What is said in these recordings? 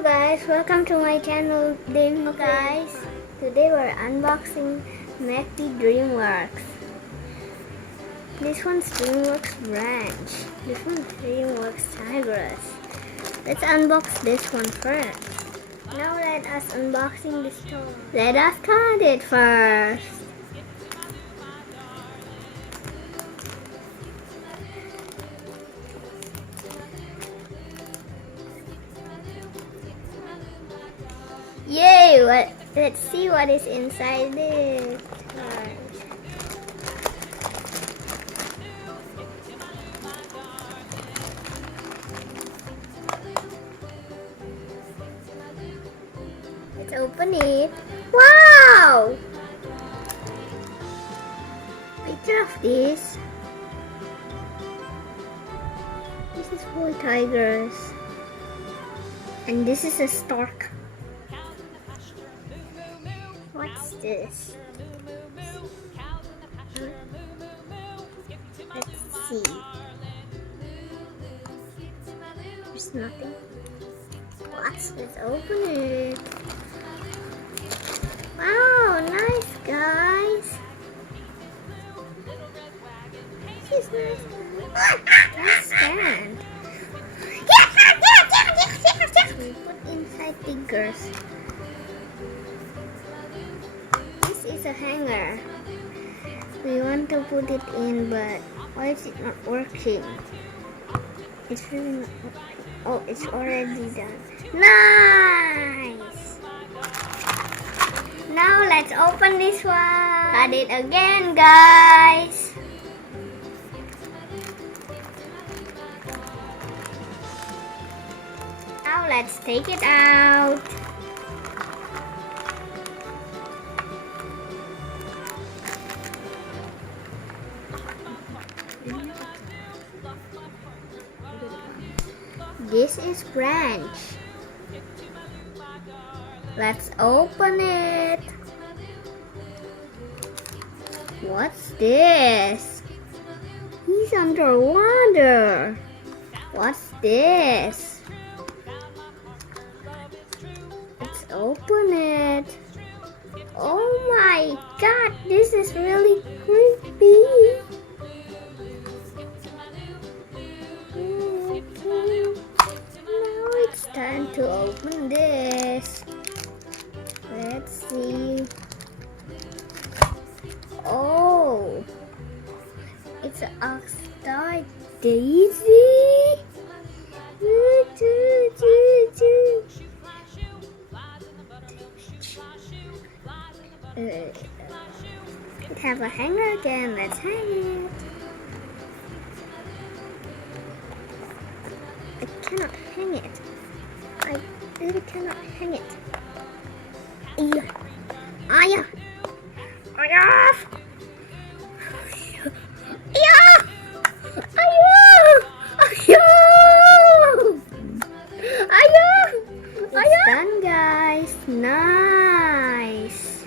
Hello guys, welcome to my channel guys. Today we're unboxing Macdy Dreamworks. This one's Dreamworks branch. This one's Dreamworks Tigress. Let's unbox this one first. Now let us unboxing this toy. Let us cut it first. Yay! Let's see what is inside it. Let's open it. Wow! Picture of this. This is for tigers. And this is a stork. What's this? Let's see. There's nothing. Let's open it. Wow, nice guys. This is nice. Let's stand. We put inside Tigress. This is a hanger. We want to put it in, but why is it not working? It's really not working. Oh, it's already done. Nice! Now let's open this one. Cut it again, guys. Now let's take it out. This is branch. Let's open it. What's this? He's underwater. What's this? Let's open it. Oh my god, this is really creepy. It's time to open this. Let's see. Oh, it's an Oktober daisy. It have a hanger again. Let's hang it. I cannot hang it. I really cannot hang it. Aya! Aya! Aya! It's done, guys. Nice.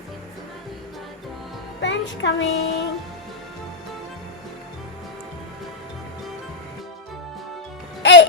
Bench coming. Hey,